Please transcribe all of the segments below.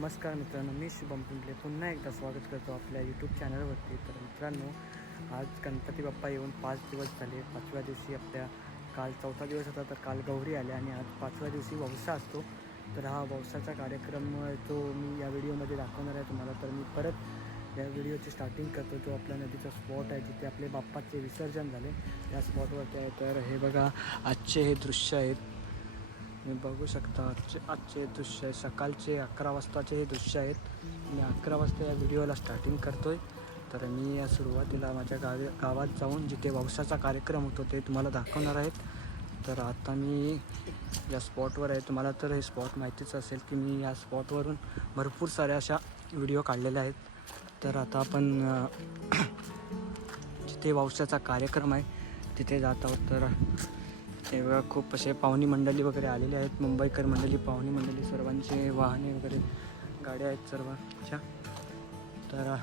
नमस्कार मित्रांनो, मी शुभम पिंपले पुन्हा एकदा स्वागत करतो आपल्या यूट्यूब चॅनलवरती. तर मित्रांनो, आज गणपती बाप्पा येऊन 5 दिवस झाले. 5व्या दिवशी आपल्या काल 4था दिवस होता, तर काल गौरी आल्या आणि आज 5व्या दिवशी वौसा असतो. तर हा वौसाचा कार्यक्रम जो मी या व्हिडिओमध्ये दाखवणार आहे तुम्हाला. तर मी परत या व्हिडिओची स्टार्टिंग करतो. जो आपल्या नदीचा स्पॉट आहे जिथे आपले बाप्पाचे विसर्जन झाले त्या स्पॉटवरती आहे. तर हे बघा, आजचे हे दृश्य आहेत. तुम्ही बघू शकता आजचे दृश्य आहे. सकाळचे 11 वाजताचे हे दृश्य आहेत. मी 11 वाजता या व्हिडिओला स्टार्टिंग करतो आहे. तर मी या सुरुवातीला माझ्या गावात जाऊन जिथे वौसाचा कार्यक्रम होतो ते तुम्हाला दाखवणार आहेत. तर आता मी या स्पॉटवर आहे. तुम्हाला तर हे स्पॉट माहितीच असेल की मी या स्पॉटवरून भरपूर साऱ्या अशा व्हिडिओ काढलेल्या आहेत. तर आता आपण जिथे वौसाचा कार्यक्रम आहे तिथे जात आहोत. तर हे बघा, खूप असे पाहुणी मंडळी वगैरे आलेले आहेत. मुंबईकर मंडळी, पाहुणी मंडळी, सर्वांचे वाहने वगैरे गाड्या आहेत सर्वांच्या. तर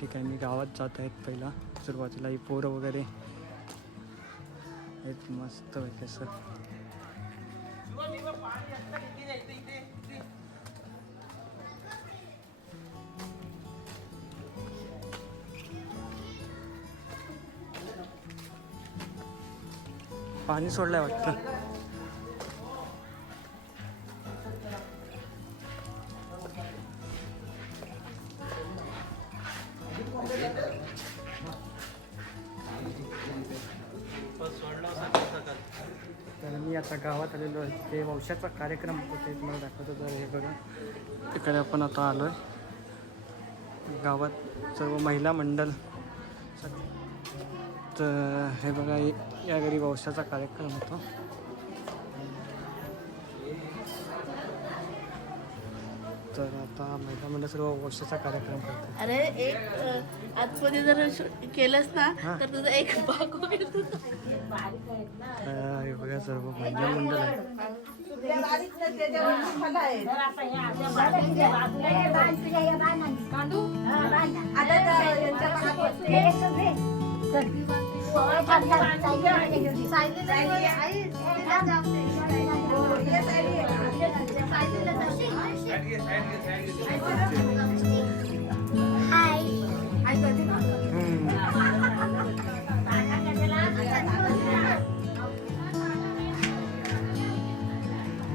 ठीक आहे, मी गावात जात आहेत. पहिला सुरुवातीला ही पोरं वगैरे आहेत मस्त वगैरे सर. पाणी सोडलंय वाटतं. तर मी आता गावात आलेलो आहे. ते वौशाचा कार्यक्रम होतो ते तुम्हाला दाखवतो. तर हे बघा, इकडे आपण आता आलो आहे गावात. सर्व महिला मंडळ. तर हे बघा, या घरी वौशाचा कार्यक्रम होतो. तर आता महिला मंडळ सर्व वौशाचा कार्यक्रम करतात. अरे एक आतमध्ये जर केलंस ना तर तुझं एक भाग होईल. हे बघा, सर्व महिला मंडळ आहे.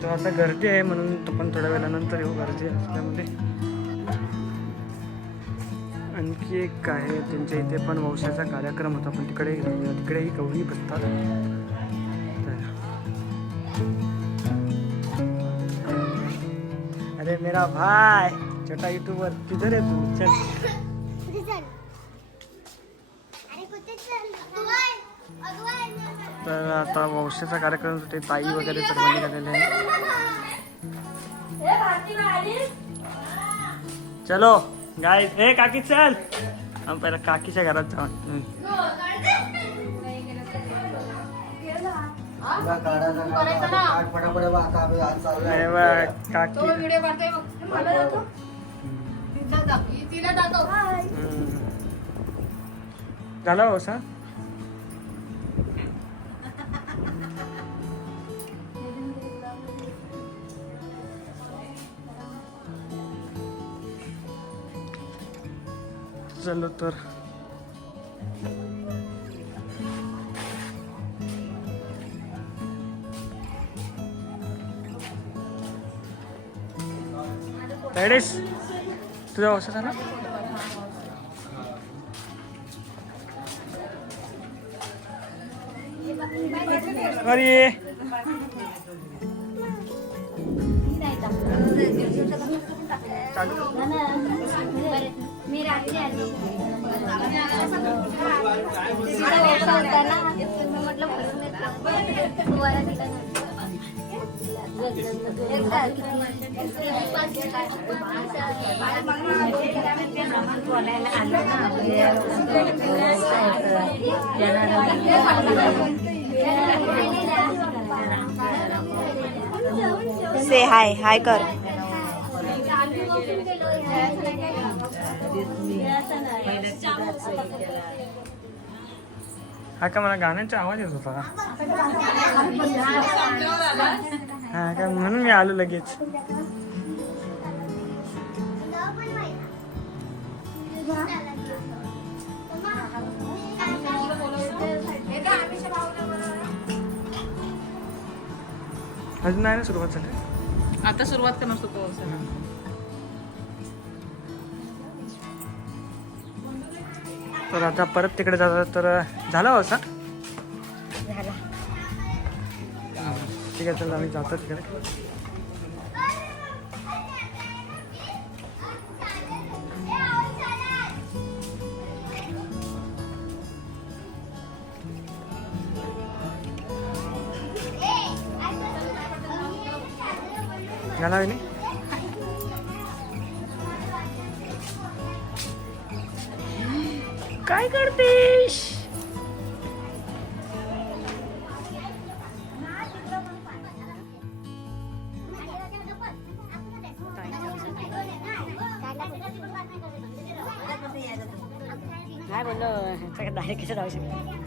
तर आता गर्दी आहे म्हणून आपण थोड्या वेळानंतर येऊ. गर्दी असल्यामुळे आणखी एक आहे त्यांच्या इथे पण वौशाचा कार्यक्रम होता, पण तिकडेही गौरी बसतात. अरे मेरा भाई छोटा यूट्यूबर, किधर है तू? चल. तर आता वौशाचा कार्यक्रम ते ताई वगैरे सर्व निघालेले आहे. चलो गाइस, हे काकी चल. हम पहिला काकीच्या घरात जाऊन झाला वौसा. चलो तर रेडीस, तुझा वौसा झाला. अरे चालू मी रात्री आली से हाय हाय कर. हा का, मला गाण्यांचा आवाज येत होता. हा का, म्हणून मी आलो लगेच. अजून नाही ना सुरुवात झाली. आता सुरुवात करणार होतो तर आता परत तिकडे जातात तर झाला असा. ठीक आहे, चला आम्ही जातो तिकडे. झाला आहे नाही. काय करतेस? काय बोललो डायरेक्ट कसं जाऊ शकतो.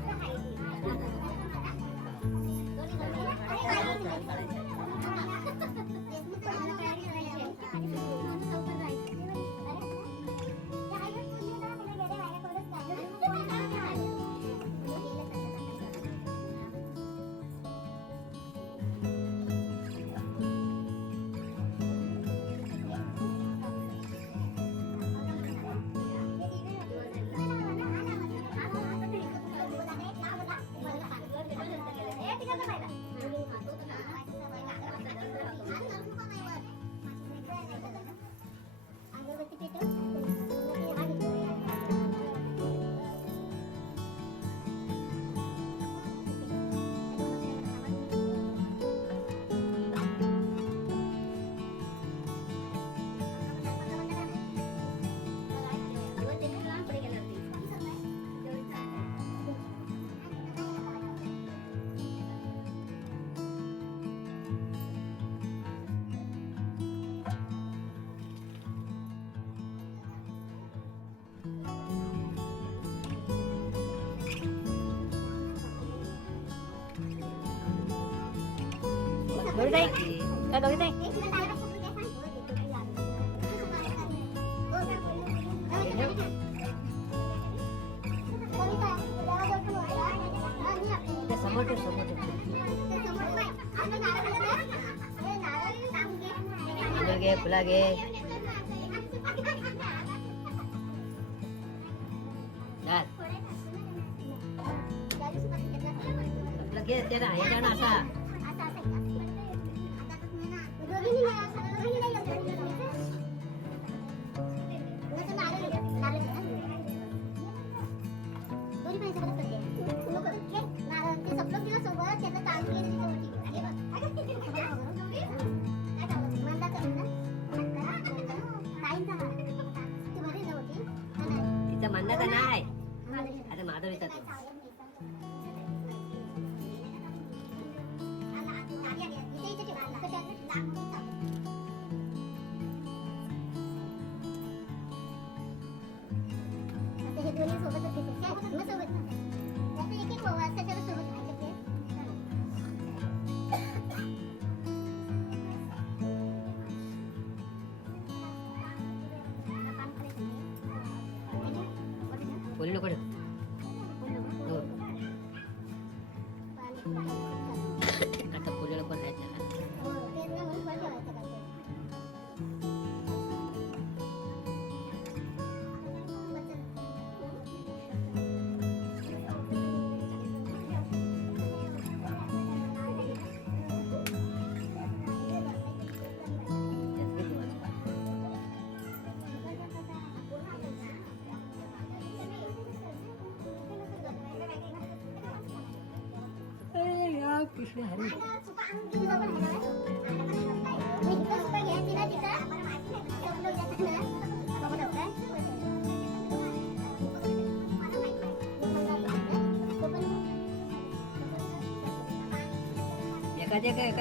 फुला घे. असा तिचा म्हणणं का नाही. आता माधव येतात बोलू नको. आता बोलायला पण नाही.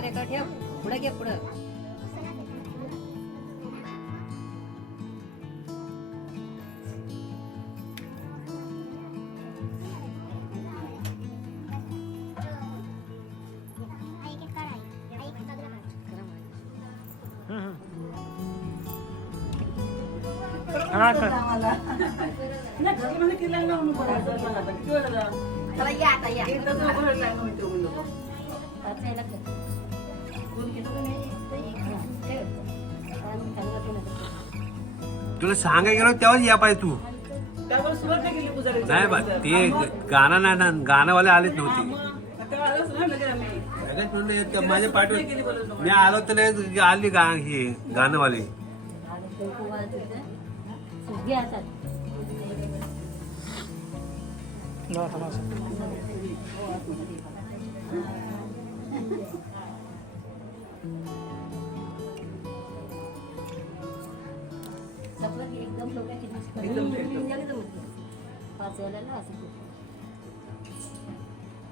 एका ठेव. पुढे घे पुढं. हा कर. चला या आता या. तुला सांगाय गेलो तेव्हाच या पाहिजे तू नाही बा ते गाणं नाही ना गाणंवाले आलेच नव्हते लगेच म्हणलं येत माझ्या पाठवत मी आलो तर लगेच आली हे गाणंवाले बरं, थांबा असं.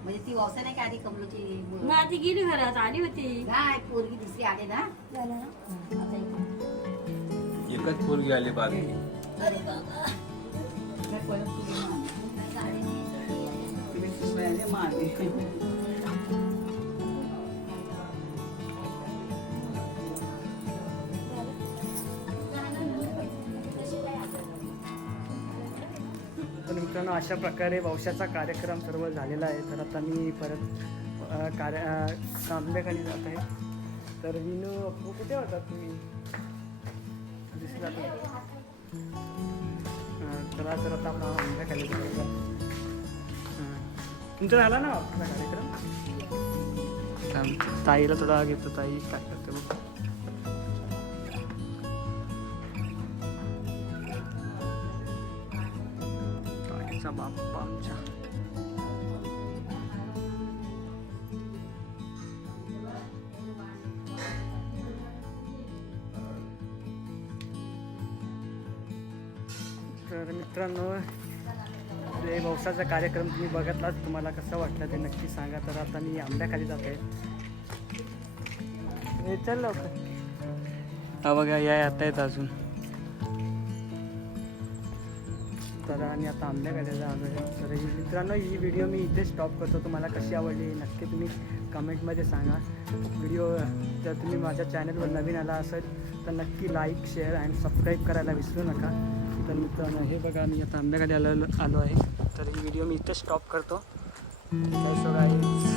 म्हणजे ती व्यवसाय नाही का आधी कमलोची ना ती गेली घरात आली होती काय पोरगी दुसरी आले ना एकच पोरगी आली बाकी तर मित्रांनो अशा प्रकारे वंशाचा कार्यक्रम सर्व झालेला आहे. तर आता मी परत आंब्याखाली जात आहे. तर विनू अप्पू कुठे होता तुम्ही दिसला तर चला तर आता आपला आंब्याखाली जाऊया. तुमचा झाला ना आपला कार्यक्रम ताईला थोडा घेतो. ताई काय करते बघ. बाप्पा आमच्या तर मित्रांनो ते वंशाचा कार्यक्रम तुम्ही बघितलाच. तुम्हाला कसं वाटलं ते नक्की सांगा. तर आता मी आंब्याखाली जात आहे. चल लवकर. हा बघा या आता आहेत अजून. तर आणि आता आंब्याखालीला आलो आहे. तर मित्रांनो ही व्हिडिओ मी इथे स्टॉप करतो. तुम्हाला कशी आवडली नक्की तुम्ही कमेंटमध्ये सांगा. व्हिडिओ जर तुम्ही माझ्या चॅनलवर नवीन आला असेल तर नक्की लाईक शेअर आणि सबस्क्राईब करायला विसरू नका. तर मित्रांनो हे बघा मी आता आंब्याखाली आलो आहे. तर ही व्हिडिओ मी इथे स्टॉप करतो. काय सगळं आहे.